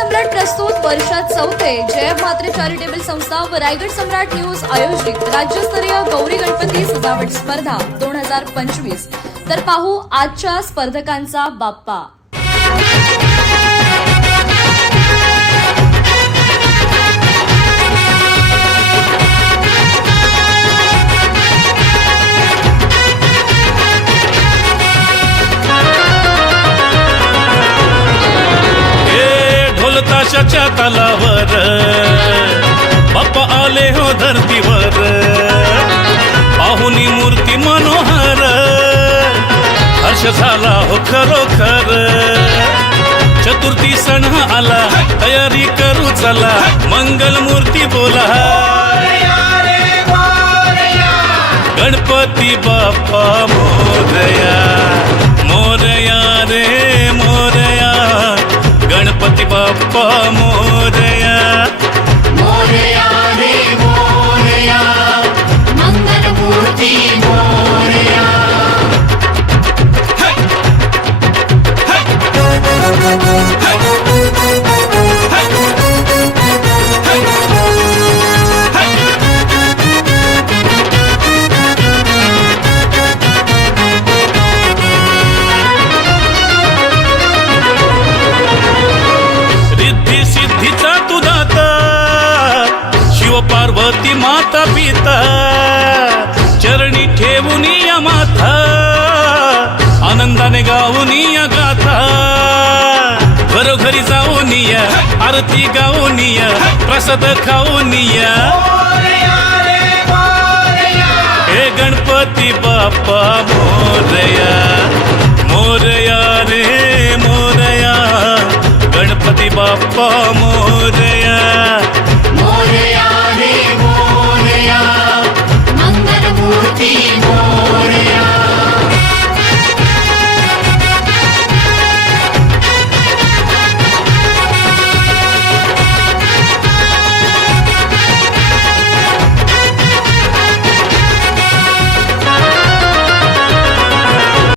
सम्राट प्रस्तुत वर्षात चौथे जय म्हात्रे चॅरिटेबल संस्था व रायगड सम्राट न्यूज आयोजित राज्यस्तरीय गौरी गणपती सजावट स्पर्धा 2025। तर पाहू आजच्या स्पर्धकांचा बाप्पा। ताशाच्या तालावर बाप्पा आले हो धरतीवर, पाहुनी मूर्ती मनोहर, हर्ष झाला हो खरोखर। चतुर्थी सण आला, तयारी करू चला, मंगल मूर्ती बोला, गणपती बाप्पा मोरया, मोरया रे मोरया, गणपती बाप्पा मोरया, मोरया रे मोरया, मंगल मूर्ती मोरया। पार्वती माता पिता चरणी ठेवून या माथा, आनंदाने गाऊन या गाथा, घरोघरी जाऊन या, आरती गाऊन या, प्रसाद खाऊन या, हे गणपती बाप्पा मोरया, मोरया रे मोरया, गणपती बाप्पा मोरया।